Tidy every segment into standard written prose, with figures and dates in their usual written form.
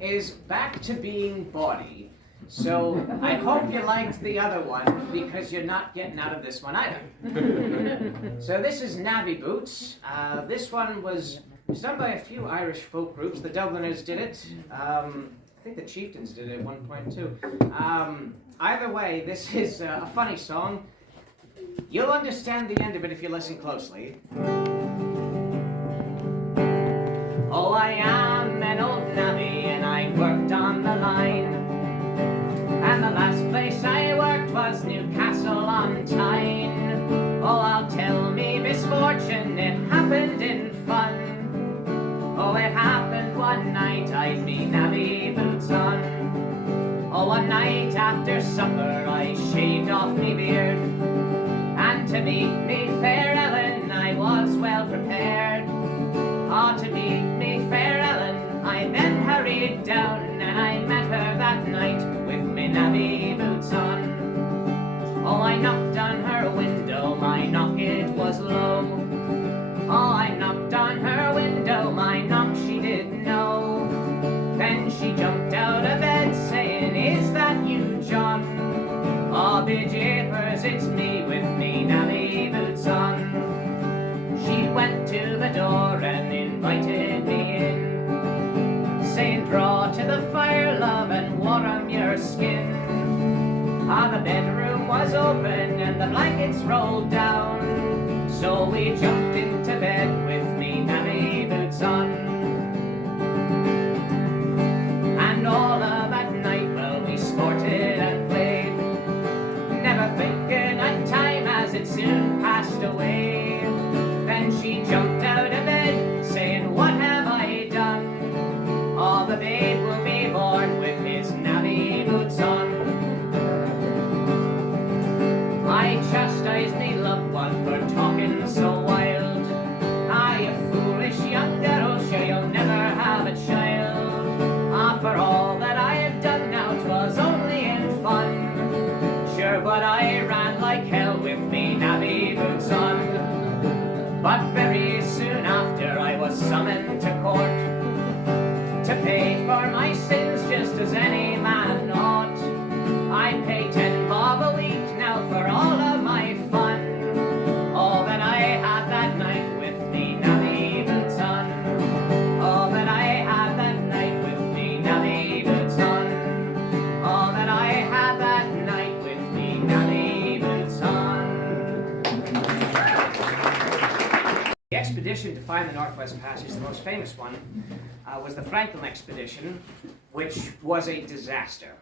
is back to being bawdy. So I hope you liked the other one because you're not getting out of this one either. So this is Navvy Boots. This one was done by a few Irish folk groups. The Dubliners did it. I think the Chieftains did it at one point too. Either way, this is a funny song. You'll understand the end of it if you listen closely. Oh, I am an old navvy and I worked on the line. And the last place I worked was Newcastle-on-Tyne. Oh, I'll tell me misfortune, it happened in fun. Oh, it happened one night, I'd me navvy boots on. Oh, one night after supper I shaved off me beard. And to meet me fair Ellen I was well prepared. Oh, to meet me fair Ellen I then hurried down, and I met her that night with me navvy boots on. Oh, I knocked on her window, my knock it was low. Oh, I knocked on her window, my knock she didn't know. Then she jumped out of bed saying, "Is that you, John?" Oh, be japers, it's me with me navvy boots on. She went to the door and invited me in, saying, "Draw to the fire, love, and warm your skin." Ah, the bedroom was open and the blankets rolled down, so we jumped into bed with me navvy boots on. And all of that night, well, we sported and played, never thinking of time as it soon passed away. Then she jumped out of bed, saying, "What have I done?" Oh, the babe will be born with his navvy boots on. I chastised me loved one for talking so wild. Ah, you foolish young girl, sure you'll never have a child. Ah, for all that I have done now, 'twas only in fun. Sure, but I ran like hell with me navvy boots on. But very soon after I was summoned to court, to pay for my sins just as any man ought. I pay 10 bob a week now for all of my fun. All that I had that night with me navvy boots on. All that I had that night with me navvy boots on. All that I had that night with me navvy boots on. The expedition to find the Northwest Passage, the most famous one, was the Franklin expedition, which was a disaster.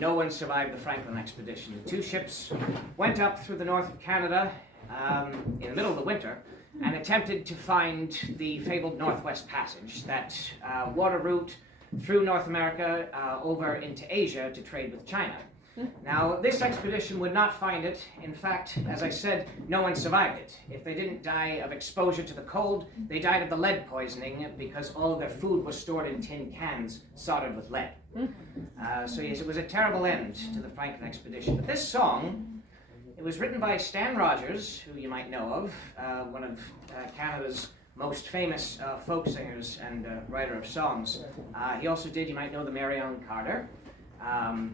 No one survived the Franklin expedition. The two ships went up through the north of Canada in the middle of the winter and attempted to find the fabled Northwest Passage, that water route through North America over into Asia to trade with China. Now, this expedition would not find it. In fact, as I said, no one survived it. If they didn't die of exposure to the cold, they died of the lead poisoning because all of their food was stored in tin cans soldered with lead. So yes, it was a terrible end to the Franklin expedition. But this song, it was written by Stan Rogers, who you might know of, one of Canada's most famous folk singers and writer of songs. He also did, you might know, the Mary Ellen Carter.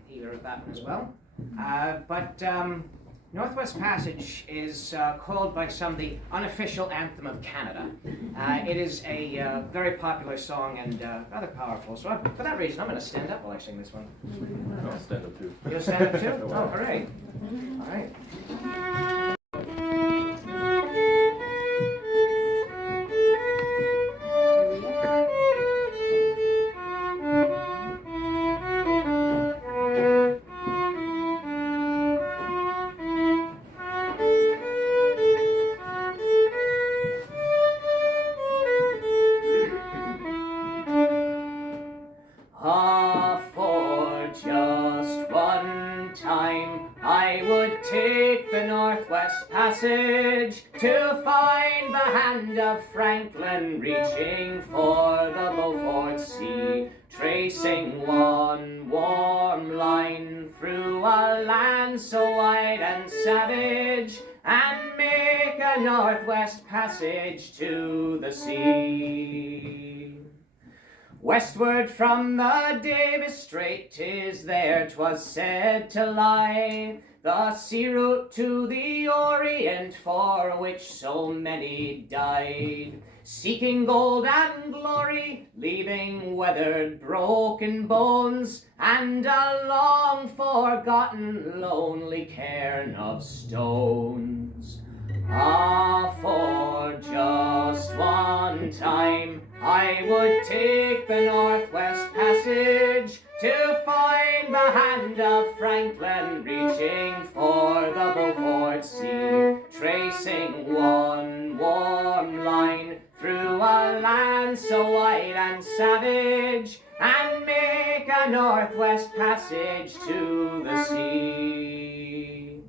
He wrote that one as well. But Northwest Passage is called by some the unofficial anthem of Canada. It is a very popular song and rather powerful. So for that reason, I'm going to stand up while I sing this one. I'll stand up too. You'll stand up too? Oh, all right. All right. Ah, for just one time I would take the Northwest Passage to find the hand of Franklin reaching for the Beaufort Sea, tracing one warm line through a land so wide and savage, and make a Northwest Passage to the sea. Westward from the Davis Strait, 'tis there 'twas said to lie, the sea route to the Orient for which so many died, seeking gold and glory, leaving weathered, broken bones, and a long forgotten, lonely cairn of stones. Ah, for just one time I would take the Northwest Passage to find the hand of Franklin reaching for the Beaufort Sea, tracing one warm line through a land so wide and savage, and make a Northwest Passage to the sea.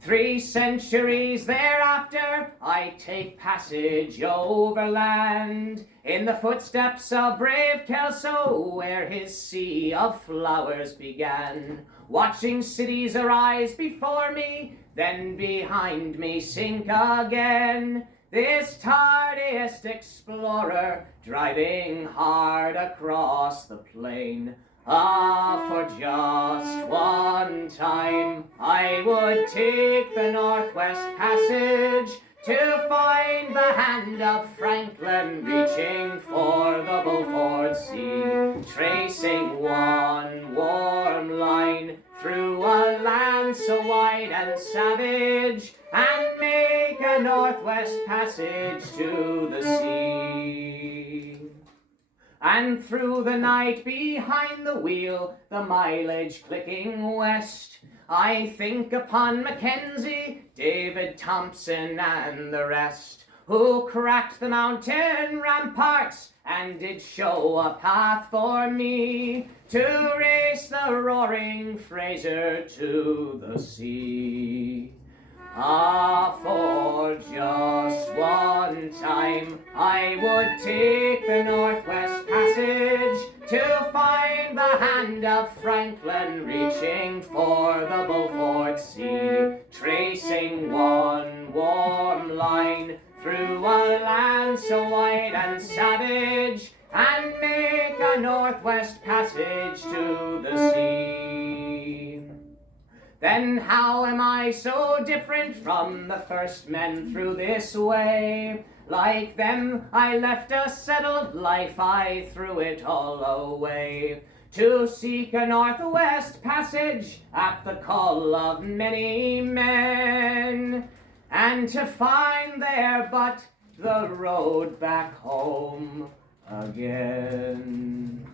3 centuries thereafter, I take passage overland, in the footsteps of brave Kelso, where his sea of flowers began, watching cities arise before me, then behind me sink again. This tardiest explorer, driving hard across the plain. Ah, for just one time I would take the Northwest Passage to find the hand of Franklin reaching for the Beaufort Sea, tracing one warm line through a land so wide and savage, and make a Northwest Passage to the sea. And through the night behind the wheel, the mileage clicking west, I think upon Mackenzie, David Thompson, and the rest, who cracked the mountain ramparts and did show a path for me to race the roaring Fraser to the sea. Ah, for just one time I would take the Northwest Passage to find the hand of Franklin reaching for the Beaufort Sea, tracing one warm line through a land so wide and savage, and make a Northwest Passage to the sea. Then how am I so different from the first men through this way? Like them, I left a settled life, I threw it all away, to seek a Northwest Passage at the call of many men, and to find there but the road back home again.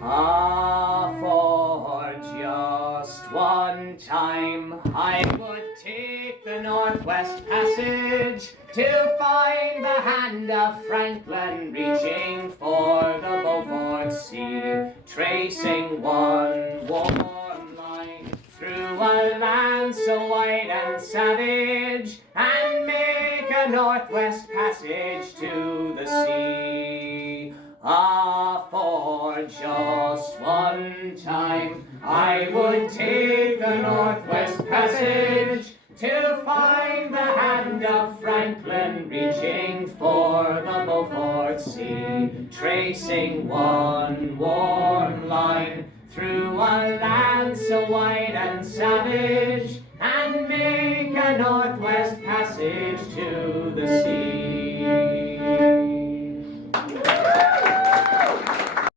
Ah, for just one time I would take the Northwest Passage to find the hand of Franklin reaching for the Beaufort Sea, tracing one warm line through a land so wide and savage, and make a Northwest Passage to the sea. Ah, for just one time I would take the Northwest Passage to find the hand of Franklin reaching for the Beaufort Sea, tracing one warm line through a land so wide and savage, and make a Northwest Passage to the sea.